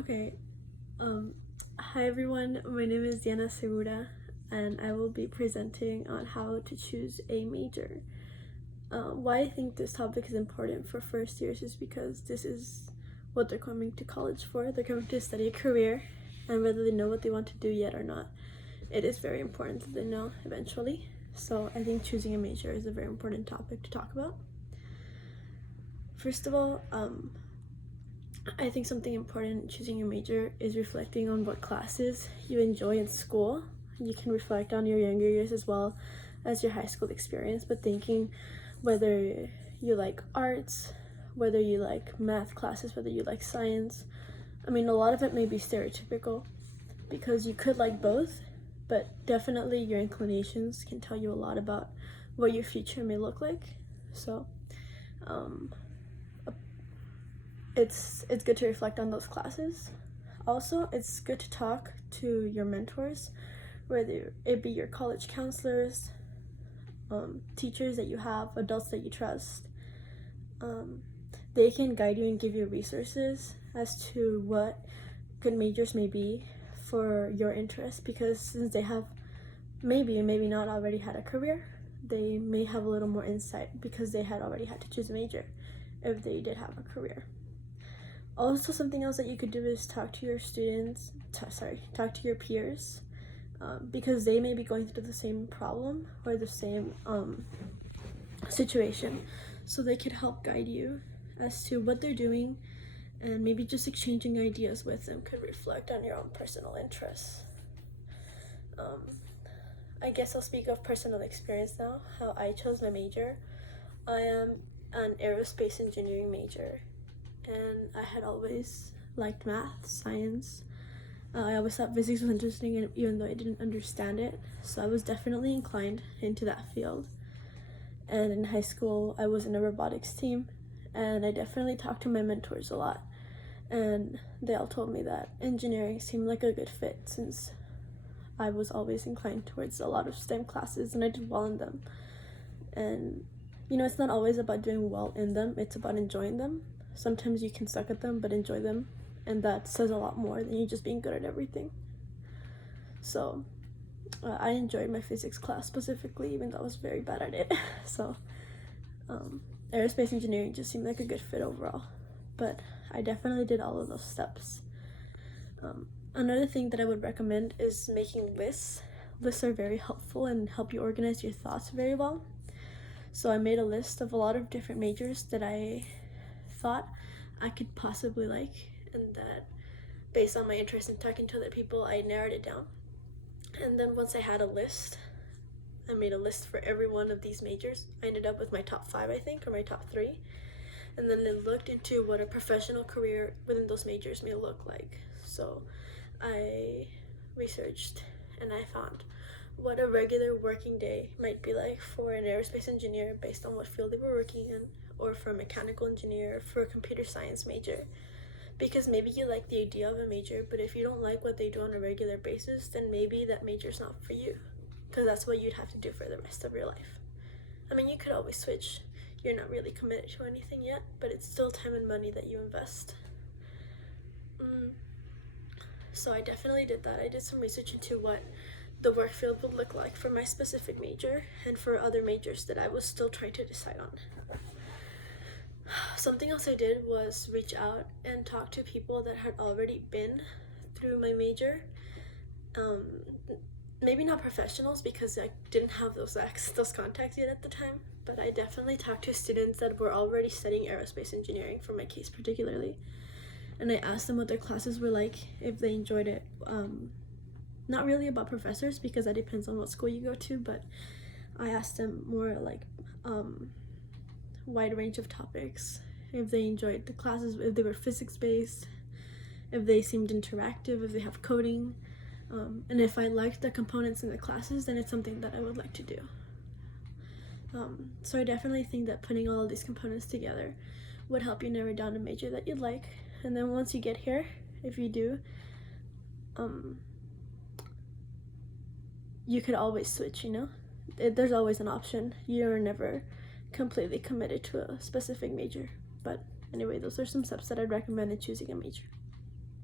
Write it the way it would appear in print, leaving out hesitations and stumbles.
Okay, um, hi everyone, my name is Diana Segura and I will be presenting on how to choose a major. Why I think this topic is important for first years is because this is what they're coming to college for. They're coming to study a career, and whether they know what they want to do yet or not, it is very important that they know eventually. So I think choosing a major is a very important topic to talk about. First of all, I think something important in choosing your major is reflecting on what classes you enjoy in school. You can reflect on your younger years as well as your high school experience, but thinking whether you like arts, whether you like math classes, whether you like science. I mean, a lot of it may be stereotypical because you could like both, but definitely your inclinations can tell you a lot about what your future may look like. So, it's good to reflect on those classes. Also, it's good to talk to your mentors, whether it be your college counselors, teachers that you have, adults that you trust. They can guide you and give you resources as to what good majors may be for your interest, because since they have maybe not already had a career, they may have a little more insight because they had already had to choose a major if they did have a career. Also, something else that you could do is talk to your students, talk to your peers, because they may be going through the same problem or the same situation. So they could help guide you as to what they're doing, and maybe just exchanging ideas with them could reflect on your own personal interests. I guess I'll speak of personal experience now, how I chose my major. I am an aerospace engineering major, and I had always liked math, science. I always thought physics was interesting, even though I didn't understand it. So I was definitely inclined into that field. And in high school, I was in a robotics team, and I definitely talked to my mentors a lot. And they all told me that engineering seemed like a good fit since I was always inclined towards a lot of STEM classes and I did well in them. And it's not always about doing well in them, it's about enjoying them. Sometimes you can suck at them but enjoy them, and that says a lot more than you just being good at everything. So I enjoyed my physics class specifically, even though I was very bad at it. So aerospace engineering just seemed like a good fit overall, but I definitely did all of those steps. Another thing that I would recommend is making lists. Lists are very helpful and help you organize your thoughts very well. So I made a list of a lot of different majors that I thought I could possibly like, and that based on my interest in talking to other people, I narrowed it down. And then once I had a list, I made a list for every one of these majors. I ended up with my top 5, I think, or my top 3. And then I looked into what a professional career within those majors may look like. So I researched and I found what a regular working day might be like for an aerospace engineer based on what field they were working in, or for a mechanical engineer, for a computer science major. Because maybe you like the idea of a major, but if you don't like what they do on a regular basis, then maybe that major's not for you, because that's what you'd have to do for the rest of your life. I mean, you could always switch. You're not really committed to anything yet, but it's still time and money that you invest. So I definitely did that. I did some research into what the work field would look like for my specific major and for other majors that I was still trying to decide on. Something else I did was reach out and talk to people that had already been through my major. Maybe not professionals, because I didn't have those contacts yet at the time, but I definitely talked to students that were already studying aerospace engineering for my case particularly. And I asked them what their classes were like, if they enjoyed it. Not really about professors, because that depends on what school you go to, but I asked them more like wide range of topics, if they enjoyed the classes, if they were physics based, if they seemed interactive, if they have coding, and if I liked the components in the classes, then it's something that I would like to do. So I definitely think that putting all of these components together would help you narrow down a major that you'd like. And then once you get here, if you do, you could always switch, there's always an option. You're never completely committed to a specific major. But anyway, those are some steps that I'd recommend in choosing a major.